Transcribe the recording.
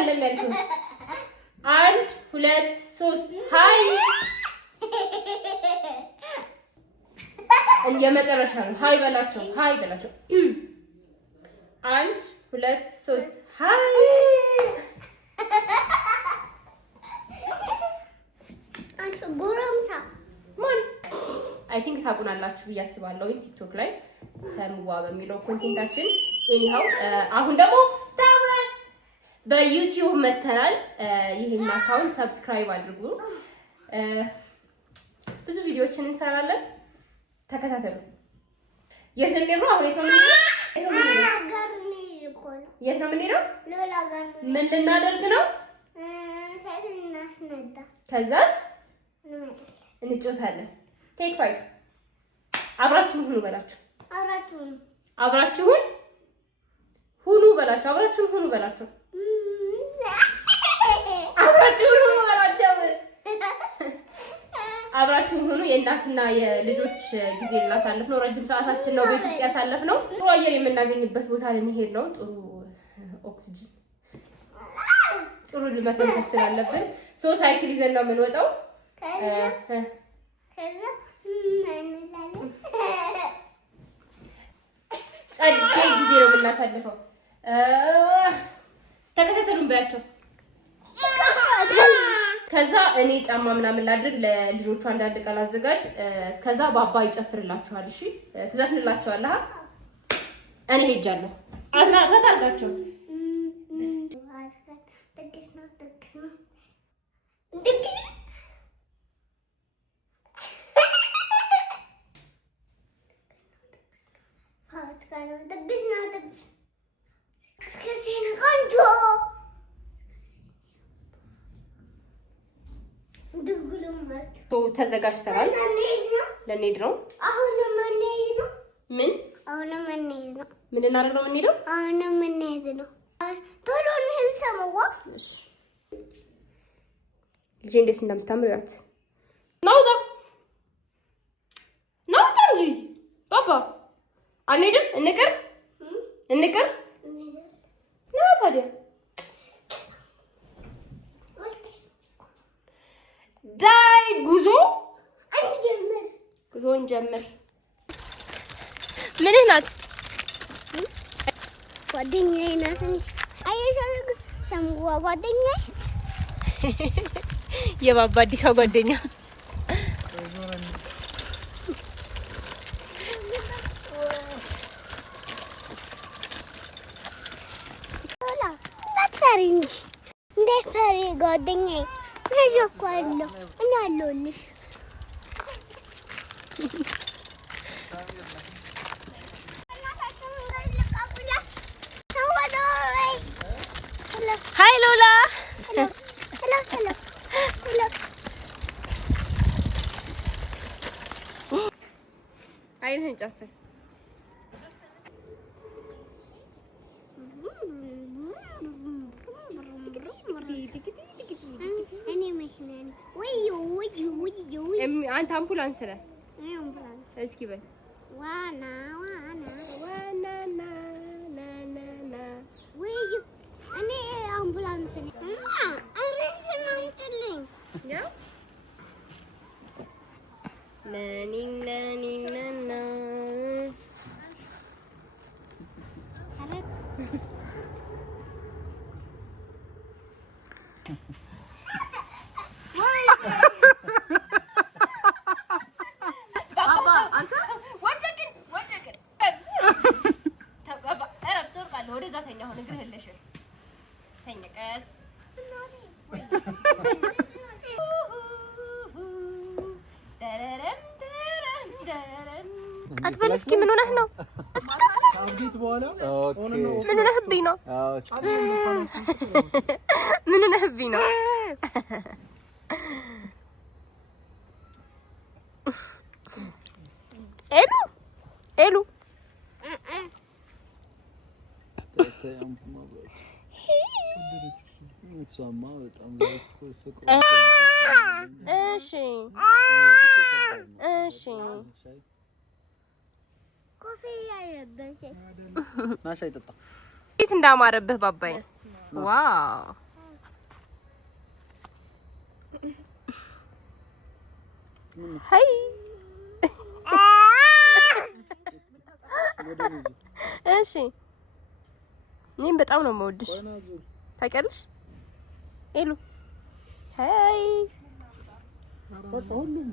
አይደለም ያልኩት። 1 2 3 ሃይ የመጨረሻ ነው። ሃይ በላቸው። 1 2 3 ሃይ አንተ ጎረምሳ ማን አይ ቲንክ ታውቁናላችሁ ብዬ አስባለሁ። ቲክቶክ ላይ ሰምዋ በሚለው ኮንቴንታችን ኤኒሃው አሁን ደግሞ በዩቲዩብ መተናል። ይሄን አካውንት ሰብስክራይብ አድርጉ። ብዙ ቪዲዮዎችን እንሰራለን። ተከታተሉ። የት ነው የምንሄደው? አሁን የት ነው የምንሄደው? ምን ልናደርግ ነው? ሳይክል እናስነዳ። ከዛስ እንጫወታለን። ቴክ 5 አብራችሁን ሁኑ በላችሁ። አብራችሁን ሁኑ በላችሁ። አብራችሁን ሁኑ። የእናትና የልጆች ጊዜ ልናሳልፍ ነው። ረጅም ሰዓታችን ነው ቤት ውስጥ ያሳለፍነው። ጥሩ አየር የምናገኝበት ቦታ ልንሄድ ነው። ጥሩ ኦክሲጅን፣ ጥሩ መተንፈስ ስላለብን ሳይክል ይዘን ነው የምንወጣው። ጸዴ ጊዜ ነው የምናሳልፈው። ተከታተሉን በያቸው። ከዛ እኔ ጫማ ምናምን ላድርግ፣ ለልጆቹ አንዳንድ ቃል አዘጋጅ። እስከዛ ባባ ይጨፍርላችኋል። እሺ ትዘፍንላችኋለህ። እኔ ሄጃለሁ። አዝናፈት አድርጋቸው። ተዘጋጅተናል። ለኔድ ነው። አሁን ማንሄድ ነው። ምን እናደርግ ነው? የምንሄደው አሁን ማንሄድ ነው። ቶሎ እንሂድ። ሰማዋ እሺ። ልጄ እንዴት እንደምታምር ያት ናውጣ እንጂ ባባ አንሄድም። እንቅር ና ታዲያ ዳይ ጉዞን ጀምር። ምን ናት? ጓደኛዬ ናት እንጂ አየሻለሁ። ሰምዋ ጓደኛዬ፣ የባባ አዲሷ ጓደኛ። እንዳትፈሪ እንጂ እንዳትፈሪ ጓደኛዬ። ነጆኳለሁ እና አለሁልሽ። ሃይ ሎላ። አይንህን ጨፍን። አንተ አምቡላንስ ነህ። እስኪ በል ዋና እኔ አምቡላንስ ነኝ። ቀጥበል እስኪ ምን ሆነህ ነው? እስኪ አብዲት በኋላ ምን ሆነህብኝ ነው? ምን ሆነህብኝ ነው? ኤሉ እሷማ በጣም እሺ ኮፊያ ያለበት ናሻ ይጠጣ። እንዴት እንዳማረብህ ባባዬ። ዋው ሃይ እሺ እኔም በጣም ነው የምወድሽ ታውቂያለሽ ሄሉ ሃይ ሁሉም